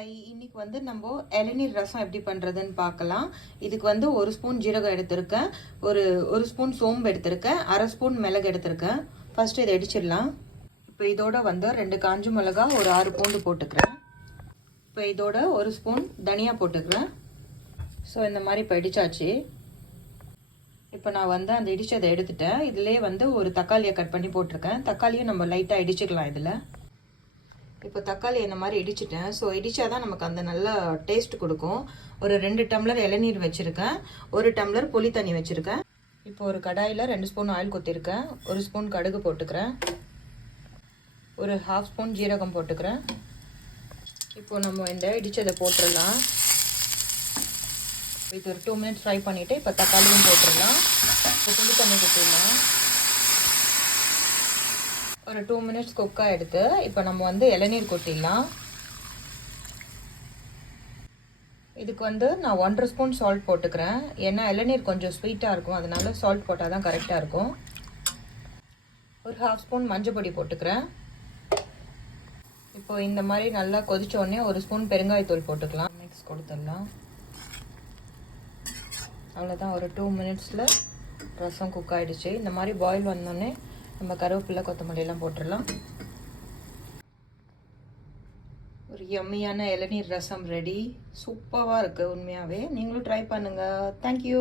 Hi, இன்னைக்கு வந்து நம்ம இளநீர் ரசம் எப்படி பண்ணுறதுன்னு பார்க்கலாம். இதுக்கு வந்து 1 ஸ்பூன் ஜீரகம் எடுத்திருக்கேன், ஒரு ஸ்பூன் சோம்பு எடுத்திருக்கேன், அரை ஸ்பூன் மிளகு எடுத்திருக்கேன். ஃபர்ஸ்ட் இதை இடிச்சிடலாம். இப்போ இதோட வந்து 2 காஞ்ச மிளகா, ஒரு 6 பூண்டு போட்டுக்கிறேன். இப்போ இதோட 1 ஸ்பூன் தனியா போட்டுக்கிறேன். ஸோ இந்த மாதிரி இப்போ இடிச்சாச்சு. இப்போ நான் வந்து அந்த இடிச்சதை எடுத்துட்டேன். இதுலேயே வந்து ஒரு தக்காளியை கட் பண்ணி போட்டிருக்கேன். தக்காளியும் நம்ம லைட்டாக இடிச்சுக்கலாம் இதில். இப்போ தக்காளி இந்த மாதிரி இடிச்சிட்டேன். ஸோ இடித்தாதான் நமக்கு அந்த நல்ல டேஸ்ட் கொடுக்கும். ஒரு 2 டம்ளர் இளநீர் வச்சுருக்கேன், 1 டம்ளர் புளி தண்ணி வச்சுருக்கேன். இப்போ ஒரு கடாயில் 2 ஸ்பூன் ஆயில் கொத்திருக்கேன், 1 ஸ்பூன் கடுகு போட்டுக்கிறேன், ஒரு 1/2 ஸ்பூன் ஜீரகம் போட்டுக்கிறேன். இப்போ நம்ம இந்த இடிச்சதை போட்டுடலாம். இது ஒரு 2 மினிட்ஸ் ஃப்ரை பண்ணிவிட்டு இப்போ தக்காளியும் போட்டுடலாம். இப்போ புளி தண்ணி கொத்திடலாம். ஒரு 2 மினிட்ஸ் குக்காக எடுத்து இப்போ நம்ம வந்து இளநீர் கொட்டிடலாம். இதுக்கு வந்து நான் 1/2 ஸ்பூன் சால்ட் போட்டுக்கிறேன். ஏன்னா இளநீர் கொஞ்சம் ஸ்வீட்டாக இருக்கும், அதனால சால்ட் போட்டால் தான் கரெக்டாக இருக்கும். ஒரு 1/2 ஸ்பூன் மஞ்சள் பொடி போட்டுக்கிறேன். இப்போ இந்த மாதிரி நல்லா கொதிச்ச உடனே 1 ஸ்பூன் பெருங்காயத்தூள் போட்டுக்கலாம். மிக்ஸ் கொடுத்துடலாம். அவ்வளோதான், ஒரு 2 மினிட்ஸில் ரசம் குக் ஆகிடுச்சு. இந்த மாதிரி பாயில் வந்தோடனே நம்ம கருவேப்பிலை கொத்தமல்லியெல்லாம் போட்டுடலாம். ஒரு யம்மியான இளநீர் ரசம் ரெடி. சூப்பராக இருக்குது. உண்மையாகவே நீங்களும் ட்ரை பண்ணுங்கள். தேங்க்யூ.